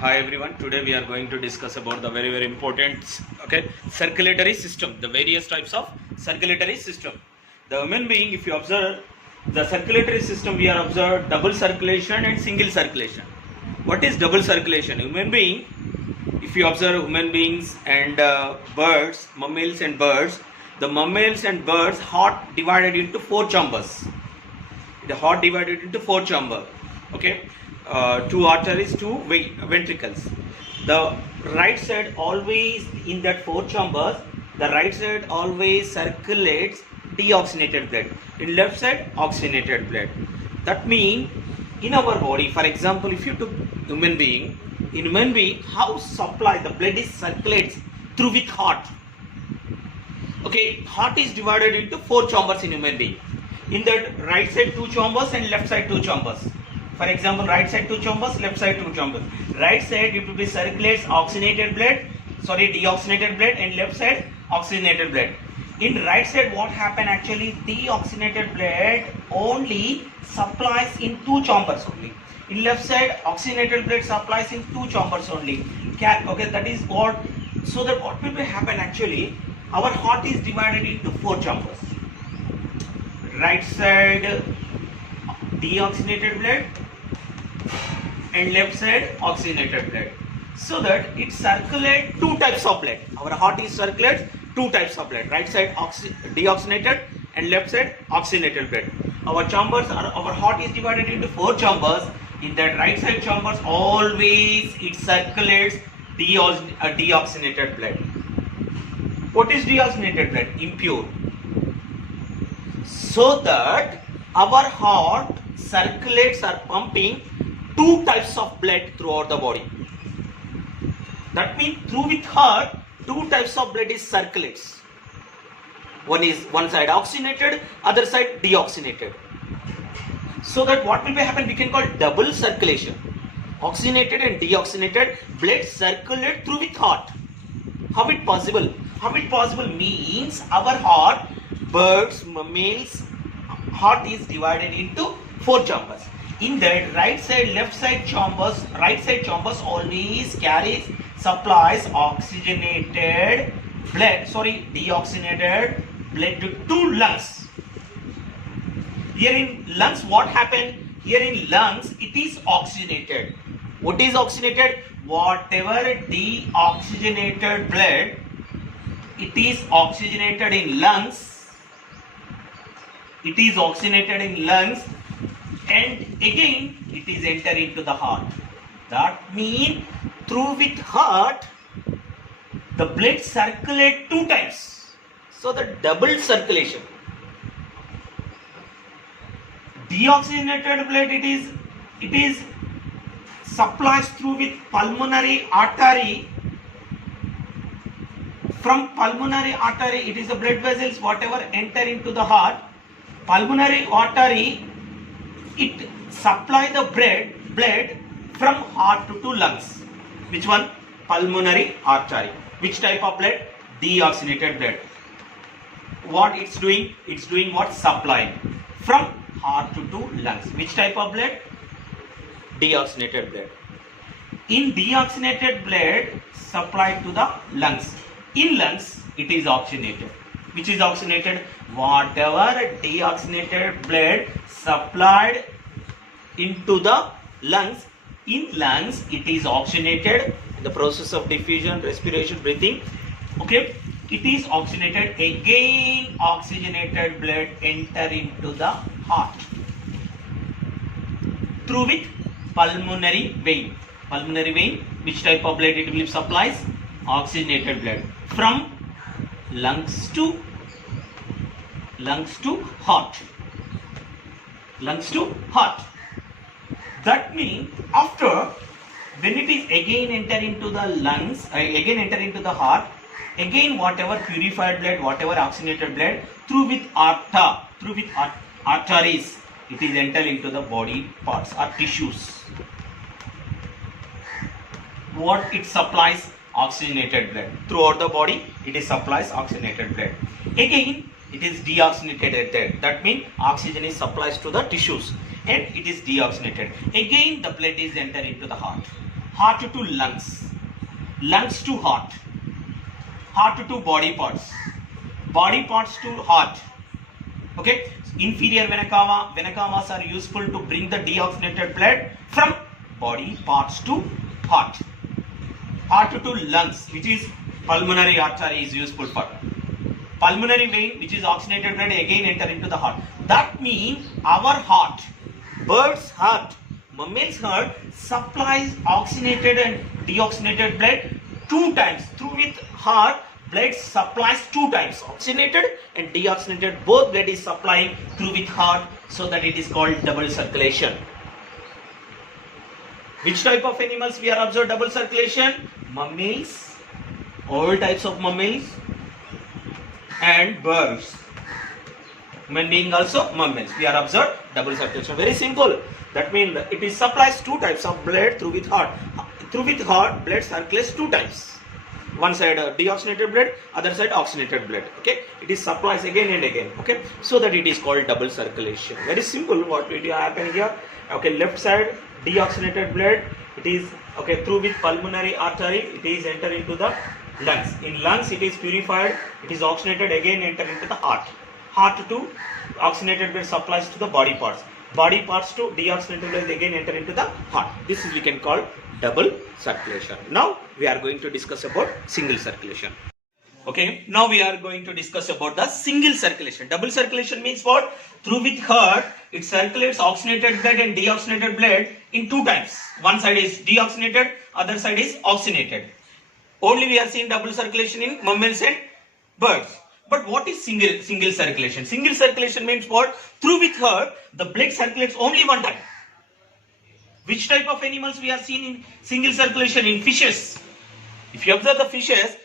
Hi everyone, today we are going to discuss about the very important circulatory system, the various types of circulatory system. The human being, if you observe the circulatory system, we are observed double circulation and single circulation. What is double circulation? Human being, if you observe human beings and birds, mammals and birds, the mammals and birds heart divided into four chambers. The heart divided into four chambers. Two arteries, two ventricles. The right side always in that four chambers, the right side always circulates deoxygenated blood. In left side, oxygenated blood. That means in our body, for example, if you took human being, in human being, how supply the blood is circulates through with heart. Heart is divided into four chambers in human being. In that right side two chambers and left side two chambers. For example, right side two chambers, left side two chambers. Right side it will be circulates deoxygenated blood, and left side oxygenated blood. In right side what happen actually, deoxygenated blood only supplies in two chambers only. In left side oxygenated blood supplies in two chambers only. That is what, so that what will happen actually, our heart is divided into four chambers. Right side deoxygenated blood and left side oxygenated blood, so that it circulates two types of blood. Our heart is circulates two types of blood, right side deoxygenated and left side oxygenated blood. Our heart is divided into four chambers. In that right side chambers always it circulates deoxygenated blood. What is deoxygenated blood? Impure. So that our heart circulates or pumping two types of blood throughout the body. That means through with heart two types of blood is circulates. One side oxygenated, other side deoxygenated. So that what will happen, we can call double circulation. Oxygenated and deoxygenated blood circulate through with heart. How it possible? How it possible means our heart, birds, mammals, heart is divided into four chambers. In that right side, left side chambers, right side chambers always supplies deoxygenated blood to lungs. Here in lungs, what happened? Here in lungs, it is oxygenated. What is oxygenated? Whatever deoxygenated blood, it is oxygenated in lungs. It is oxygenated in lungs, and again it is enter into the heart. That means through with heart the blood circulate two times. So the double circulation. Deoxygenated blood it is supplies through with pulmonary artery. From pulmonary artery, it is the blood vessels whatever enter into the heart. Pulmonary artery, it supply the blood from heart to lungs. Which one? Pulmonary artery. Which type of blood? Deoxygenated blood. What it's doing? It's doing what? Supplying from heart to lungs. Which type of blood? Deoxygenated blood. In deoxygenated blood supplied to the lungs. In lungs, it is oxygenated. Which is oxygenated? Whatever deoxygenated blood supplied into the lungs, in lungs it is oxygenated in the process of diffusion, respiration, breathing. It is oxygenated. Again oxygenated blood enter into the heart through with pulmonary vein. Pulmonary vein, which type of blood it will supplies? Oxygenated blood from lungs to heart. Lungs to heart. That means after, when it is again enter into the lungs, again enter into the heart, again whatever purified blood, whatever oxygenated blood through with arteries, it is enter into the body parts or tissues. What it supplies? Oxygenated blood. Throughout the body, it is supplies oxygenated blood. Again, it is deoxygenated. That means oxygen is supplies to the tissues and it is deoxygenated. Again, the blood is enter into the heart. heart to lungs, lungs to heart, heart to body parts, body parts to heart. Okay, inferior vena cava, vena cavas are useful to bring the deoxygenated blood from body parts to heart, heart to lungs, which is pulmonary artery is useful for. Pulmonary vein, which is oxygenated blood, again enter into the heart. That means our heart, bird's heart, mammal's heart supplies oxygenated and deoxygenated blood 2 times. Through with heart, blood supplies 2 times. Oxygenated and deoxygenated, both blood is supplying through with heart, so that it is called double circulation. Which type of animals we are observed double circulation? Mammals, all types of mammals, and birds. Human being also mammals. We are observed double circulation. Very simple. That means it is supplies 2 types of blood through with heart. Through with heart, blood circulates 2 times. One side deoxygenated blood, other side oxygenated blood. Okay, it is supplies again and again. Okay, so that it is called double circulation. Very simple. What will happen here? Okay, left side deoxygenated blood. It is okay through with pulmonary artery. It is enter into the lungs. In lungs, it is purified. It is oxygenated again enter into the heart. Heart to oxygenated blood supplies to the body parts. Body parts to deoxygenated blood again enter into the heart. This is we can call double circulation. Now we are going to discuss about single circulation. Okay, now we are going to discuss about the single circulation. Double circulation means what? Through with heart, it circulates oxygenated blood and deoxygenated blood in 2 times. One side is deoxygenated, other side is oxygenated. Only we are seeing double circulation in mammals and birds. But what is single circulation? Single circulation means what? Through with heart, the blood circulates only 1 time. Which type of animals we are seeing in single circulation? In fishes. If you observe the fishes,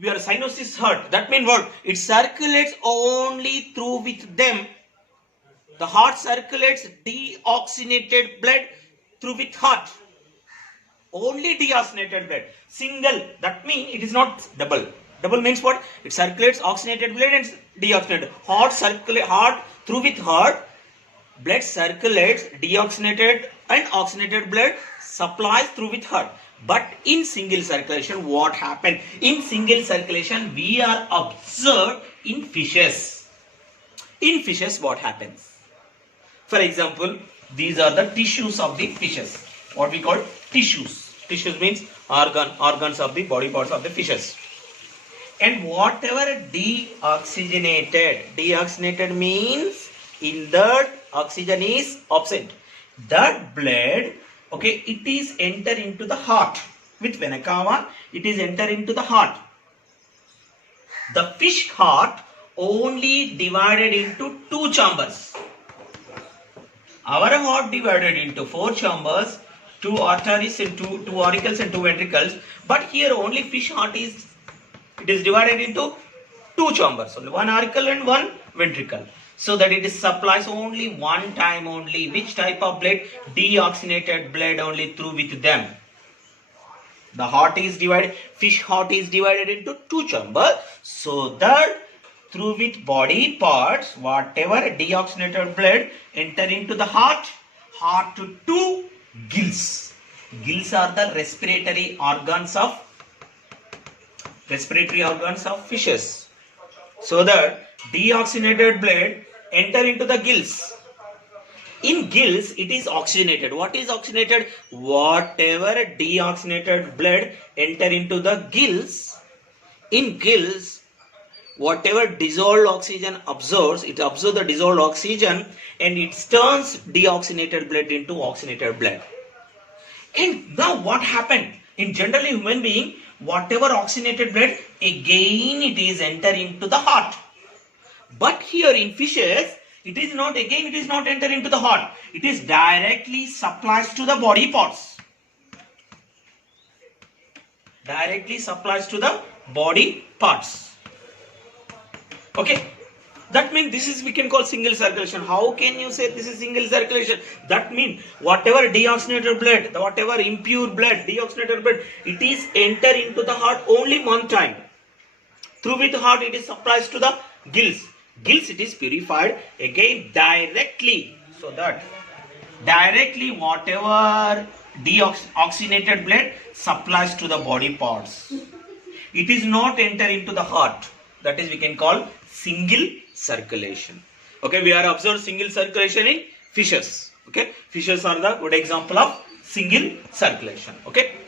we are cyanosis heart. That means what? It circulates only through with them. The heart circulates deoxygenated blood through with heart. Only deoxygenated blood. Single. That means it is not double. Double means what? It circulates oxygenated blood and deoxygenated. Heart through with heart. Blood circulates deoxygenated and oxygenated blood supplies through with heart. But in single circulation, what happened? In single circulation, we are observed in fishes. In fishes, what happens? For example, these are the tissues of the fishes. What we call tissues. Tissues means organs of the body parts of the fishes. And whatever deoxygenated means in that oxygen is absent. That blood, okay, it is enter into the heart. With vena cava, it is enter into the heart. The fish heart only divided into 2 chambers. Our heart divided into 4 chambers, 2 arteries and 2 auricles and 2 ventricles. But here only fish heart is divided into 2 chambers, only 1 auricle and 1 ventricle. So that it is supplies only 1 time only. Which type of blood? Deoxygenated blood only through with them. The heart is divided, fish heart is divided into 2 chambers. So that through with body parts, whatever deoxygenated blood enter into the heart to 2 gills. Gills are the respiratory organs of fishes. So that deoxygenated blood enter into the gills. In gills, it is oxygenated. What is oxygenated? Whatever deoxygenated blood enter into the gills. In gills, whatever dissolved oxygen absorbs, it absorbs the dissolved oxygen and it turns deoxygenated blood into oxygenated blood. And now what happened? In generally human being, whatever oxygenated blood, again it is enter into the heart. But here in fishes, it is not enter into the heart. It is directly supplies to the body parts. Directly supplies to the body parts. Okay. That means this is we can call single circulation. How can you say this is single circulation? That means whatever deoxygenated blood, whatever impure blood, deoxygenated blood, it is enter into the heart only 1 time. Through with the heart it is supplies to the gills. Gills it is purified again directly. So that directly whatever deoxygenated blood supplies to the body parts. It is not enter into the heart. That is we can call single circulation. Okay, we are observed single circulation in fishes. Okay, fishes are the good example of single circulation. Okay.